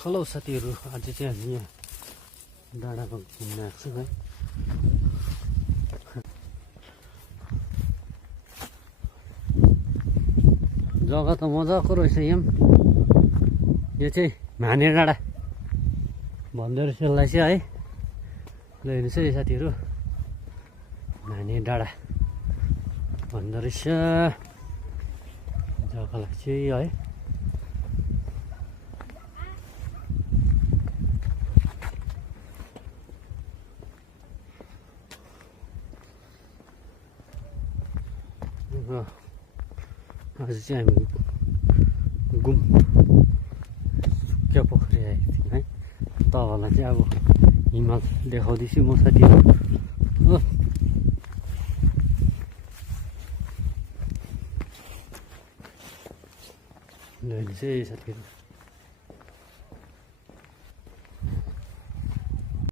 Hello साथीहरू, आज चाहिँ हामी यहाँ डाँडामा घुम्न आएको छौँ है। जग्गा त मजाको रहेछ। यहाँ यो चाहिँ माने डाँडा भन्दो रहेछ यसलाई चाहिँ है। ल हेर्नुहोस् है साथीहरू, माने डाँडा भन्दो रहेछ जग्गालाई चाहिँ है। आज चाहिँ हामी घुम सुकिया पोखरी आएको थियौँ है। तपाईँहरूलाई चाहिँ अब हिमाल देखाउँदैछु म साथीहरू हो। ल हेर्नुहोस् है साथीहरू।